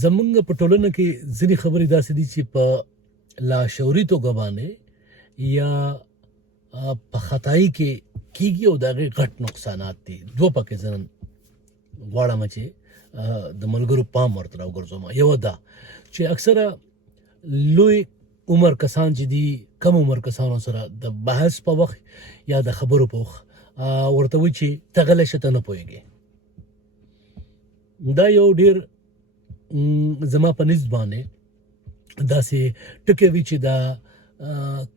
زمونږ په ټولنه کې ځینې خبرې داسې دي چې په لاشعوري توګه باندې یا په خطایي کې کیږي او د هغې غټ نقصانات دي. دوه پکې زه نن غواړم چې د ملګرو پام ورته راوګرځوم. یوه دا چې اکثره لوی عمر کسان چې دي کم عمر کسانو سره د بحث په وخت یا د خبرو په وخت ورته وایي چې ته غلی شه، ته نه پوهېږې. دا یو ډېر زما په نزد باندې داسې ټکی وي چې دا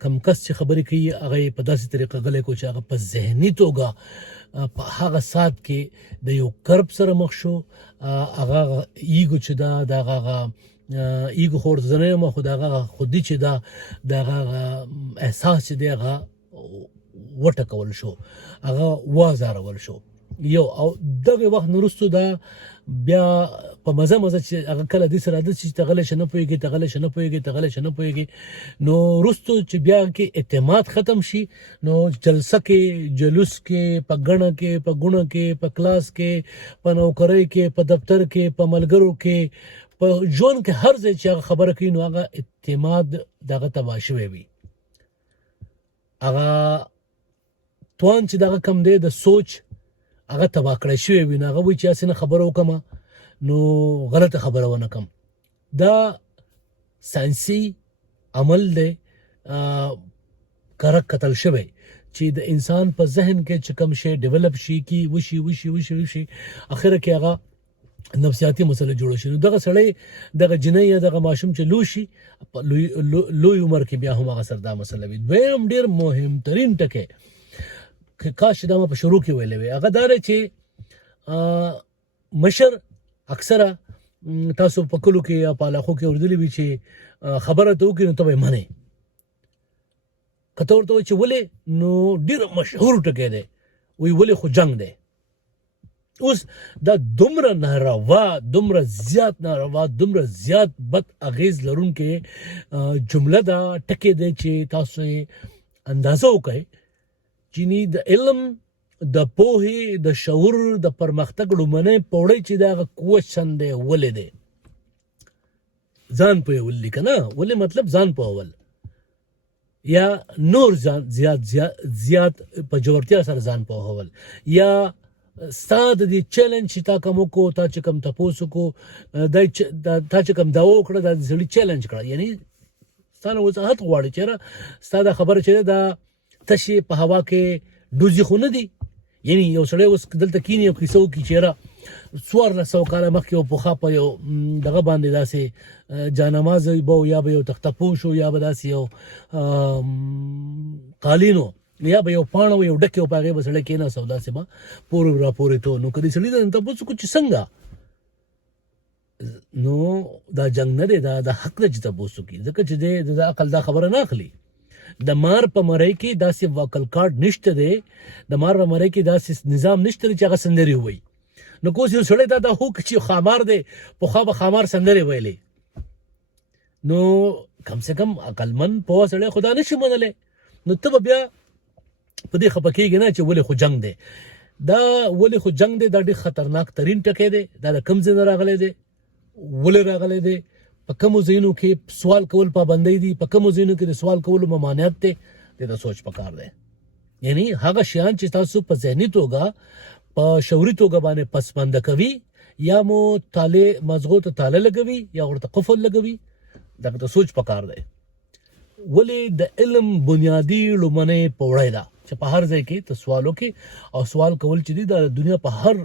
کم کس چې خبرې کوي هغه یې په داسې طریقه غلی کړو چې هغه په ذهني توګه په هغه ساعت کې د یو کرب سره مخ شو. هغه ایګو چې دا د هغه ایګو خو ورته زه نه یم، خو د هغه خودي چې دا د هغه احساس چې دی هغه وټکول شو، هغه وازارول شو. یو او دغه وخت نه وروستو دا بیا په مزه مزه چې هغه کله دې سره عادت شي چې ته غلی شه، نه پوهېږې، ته غلی شه، نه پوهېږې، ته غلی شه، نه پوهېږې. نو وروستو چې بیا کې اعتماد ختم شي، نو جلسه کې، جلوس کې، په ګڼه کې، په ګونه کې، په کلاس کې، په نوکرۍ کې، په دفتر کې، په ملګرو کې، په ژوند کې هر ځای چې هغه خبره کوي نو هغه اعتماد دغه تباه شوی وي. هغه توان چې دغه کم دی د سوچ هغه تباه کړی شوی وي. نو هغه وایي چې هسې نه خبره وکړم نو غلطه خبره ونه کړم. دا ساینسي عمل دی کره کتل شوی چې د انسان په ذهن کې چې کوم شی ډیولپ شي کی وشي وشي وشي وشي اخره کې هغه نفسیاتي مسله جوړ شي. نو دغه سړی دغه جنۍ یا دغه ماشوم چې لوی شي لوی عمر کې بیا هم هغه سره دا مسله وي. دویم ډېر مهمترین ټکی کاش دا ما په شروع کې ویلې وي هغه دا دی چې مشر اکثره تاسو په کلو کې یا په علاقو کې اورېدلي وي چې خبره ته وکړي نو ته به یې منې. که ته ورته وایي چې ولې، نو ډېر مشهور ټکی دی، وایي ولې خو جنګ دی. اوس دا دومره ناروا، دومره زیات ناروا، دومره زیات بد اغیز لرونکې جمله ده، ټکی دی چې تاسو یې اندازه وکړئ چې د علم، د پوهې، د شعور، د پرمختګ لومړنی پوړی چې د هغه کوشن دی ولې دی. ځان پوهول دي که نه، ولې مطلب ځان پوهول یا نور ځان زیات په جوړتیا سره ځان پوهول یا ستا د دې چیلنج چې تا کوم وکړو، تا چې کوم تپوس وکړو، تا چې کوم دعوه وکړه دا د سړي چیلنج کړه. یعنی ستا نه وضاحت غواړي چېرې ستا دا خبره چې ده دا تشې په هوا کې ډوزي خو نه دي. یعنی یو سړی اوس دلته کیني او کیسه وکړي چېرې 1400 کاله مخکې او پخوا په یو دغه باندې داسې جانماز به یا به یو تختپوش یا به داسې یو قالینو یا به یو پاڼه یو ډکې او په هغې به سړی کېناست او داسې به پورې راپورې تو. نو که دې سړي ته تپوس وکړو چې څنګه، نو دا جنګ نه دی، دا حق دی چې تپوس وکړي، ځکه چې دی د عقل دا خبره نه اخلي. د مار په مرۍ کې داسې وکل کارډ نشته دی، د مار په مرۍ کې داسې نظام نشته دی چې هغه سندرې ووایي. نو کوس یو سړی دا هوک چې خامار دی، پخوا به خامار سندرې ویلې. نو کم سے کم عقلمند پوه سړی خو دا نشي منلی. نو ته به بیا په دې خفه کېږي نه چې ولې خو جنګ دی. دا ولې خو جنګ دی دا ډېر خطرناک ترین ټکی دی. دا د کوم ځای نه راغلی دی، ولې راغلی دی، په کومو ځایونو کې سوال کول پابندۍ دي، په کومو ځایونو کې د سوال کولو ممانعت دی، د سوچ پکار دی. یعنی هغه شیان چې تاسو په ذهني توګه په شعوري توګه باندې پسمانده کوي یا مو تاله مزغو ته تاله لګوي یا ورته قفل لګوي، دغه ته سوچ پکار دی. ولې د علم بنیادی لومړنی پوړی ده چې په هر ځای کې ته سوال وکړې او سوال کول چې دی د دنیا په هر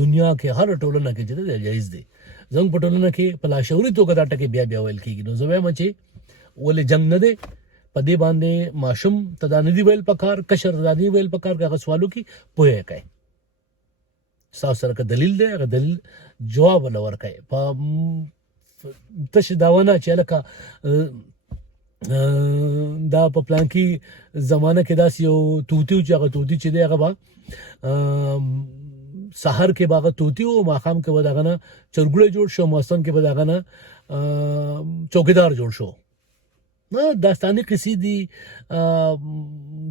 دنیا کې هر ټولنه کې چې دی جایز دی. زموږ په ټولنه کې په لاشعوري توګه دا ټکي بیا بیا ویل کېږي. نو زه وایم چې ولې جنګ نه دی، په دې باندې ماشوم ته دا نه دي ویل پکار، کشر ته دا نه ویل پکار که هغه سوال وکړي پوه یې کړئ. ستاسو سره که دلیل دی هغه دلیل جواب له ورکړئ. په تش دا ونه چې هلکه دا په پلانکي زمانه کې داسې یو توتي و چې هغه توتي چې دی هغه به سحر کې به هغه توتي و، ماښام کې به د هغه نه چرګوړی جوړ شو، ماستان کې به د هغه نه چوکیدار جوړ شو. داستاني قصې دي،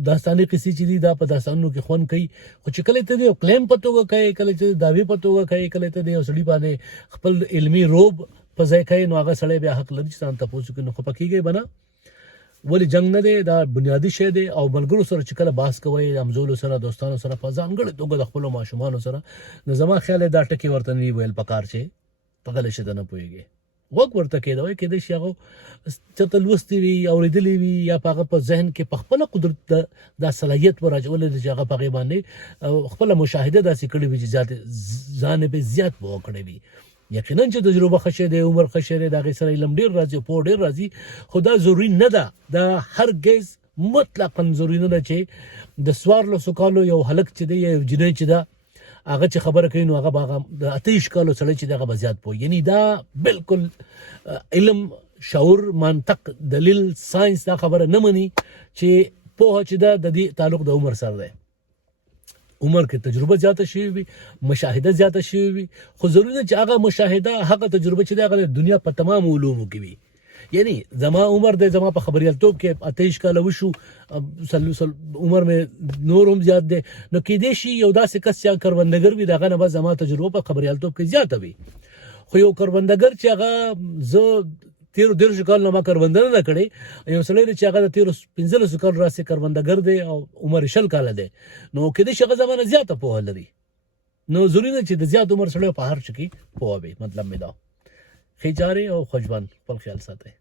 داستاني قصې چې دي دا په داستانونو کې خوند کوي. خو چې کله ته د یو کلیم په توګه کوي، کله چې دعوې په توګه کوي، کله ته د یو سړي باندې خپل علمي روب په ځای کوي نو هغه سړی بیا حق لري چې ځان تاسو کې نو خو پکېږي بنا ولی جنگ نه دی دا بنیادی شی دی او ملګرو سره چې کله بحث کوي همزولو سره دوستانو سره په ځانګړې توګه د خپل ماشومان سره نو زما خیال دا ټکی ورته نه ویل پکار چې په غل شي نه پويږي وګ ورته کېدوي کې د شیغو چې تلوستي وي اوریدلې وي یا په په ذهن کې په خپل قدرت د صلاحيت ورجول د جګه په باندې خپل مشاهده داسې کړې وي چې ذات ځان به زیات وکړي وي یقینا چې تجربه خشه دی عمر خشه دی دا غي سره علم ډیر راځي په ډیر راځي خدا ضروری نه ده دا هرگز مطلقاً ضروری نه ده چې د سوار له سکالو یو هلک چې دی یو جنې چې دا هغه چې خبره کوي نو هغه باغ د اتیش کالو سره چې دغه بزیات پوي یعنی دا بالکل علم شعور منطق دلیل ساينس دا خبره نه مني چې په چې دا د دې تعلق د عمر سره دی عمر کې تجربه زیاته شي وي مشاهده زیاته شي وي خو ضروري نه چې هغه مشاهده هغه تجربه چې د دنیا په تمام علومو کې وي یعنی زما عمر د زما په خبريالتوب کې 28 کال وشو عمر مې نورم زیات دی نو کې دې شي یو داسې کس چې کروندګر وي دغه نه به زما تجربه په خبريالتوب کې زیاته وي خو یو کروندګر چې هغه زه 13 کال نه ما کروندنه نه کړي یو سړی چې هغه 15 کال راسي کروندګر دی او عمر 20 کال دی نو کې دې شغه زمانه زیاته په لري نو ضروري نه چې د زیات عمر سره په هر څه کې په وي مطلب مې دا خېجاري او خوشبان خپل خیال ساتي